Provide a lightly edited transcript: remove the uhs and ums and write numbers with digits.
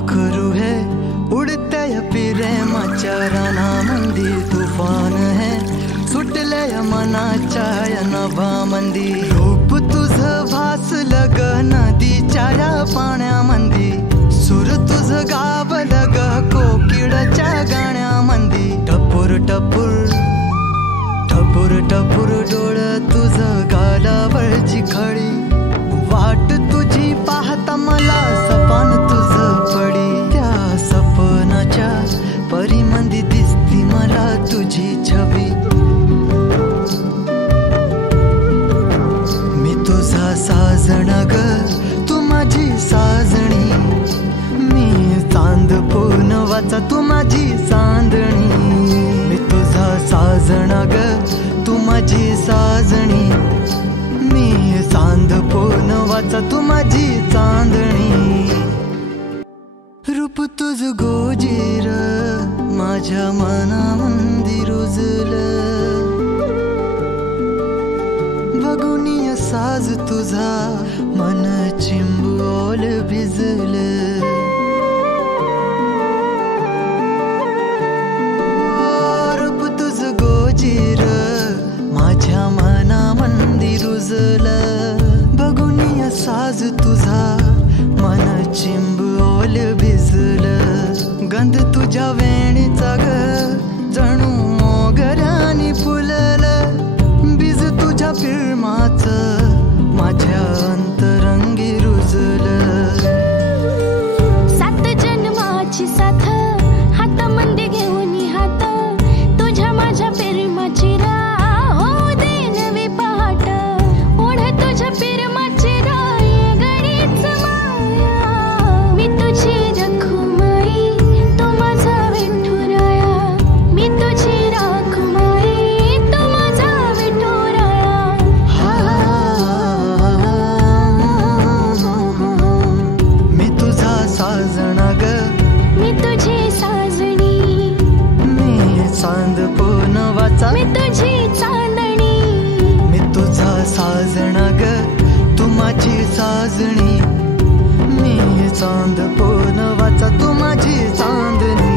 पाखरू है उडते प्रेमाच्या रानामंदी तुफान है सुटले मनाच्या या नभामंदी रूप तुझं भासलं ग नदीच्या या पाण्यामंदी सूर तुझं गावलं ग कोकिळाच्या गाण्यामंदी टपूर टपूर टपूर टपूर डोळं तुझं गालावरची खडी वाट तुझी पाहता मला सपान तुझं पडी त्या सपनाच्या परीमंदी दिसती मला तुझी छबी मी तुझा साजण ग तू माझी साजणी मी चांद पूनवाचा तू माझी चांदणी मी तुझा साजण ग तू माझी साजणी मी चांद पूनवाचा तू माझी चांदणी रूप तुझ गोजीर माझ्या मनामंदी रुजलं बघुनिय साज तुझा मन चिंबोल भिजलं रूप तुझ गोजीर माझ्या मनामंदी रुजलं बघुनिय साज तुझा मन चिंबोल भिजलं गंध तुझ्या वेणीचा ग जणू मोगऱ्यानी फुललं बीज तुझ्या प्रेमाचं माझ्या अंतरंगी रुजलं सात जन्माची साथ हातामध्ये घेऊन हात तुझ्या माझ्या प्रेमाची राह हो दे नवी पहाट ओढ तुझ्या प्रेमाची राह ये गडीच माया मी तुझी रखुमाई तो माझा विठुराया मी तुझी रखुमाई तो माझा विठुराया मी तुझा साजणा ग मी तुझी साजणी मी चांद पूनवाचा मी तुझी चांदणी मी तुझा साजणा ग तू माझी साजणी मी चांद पूनवाचा तू माझी चांदणी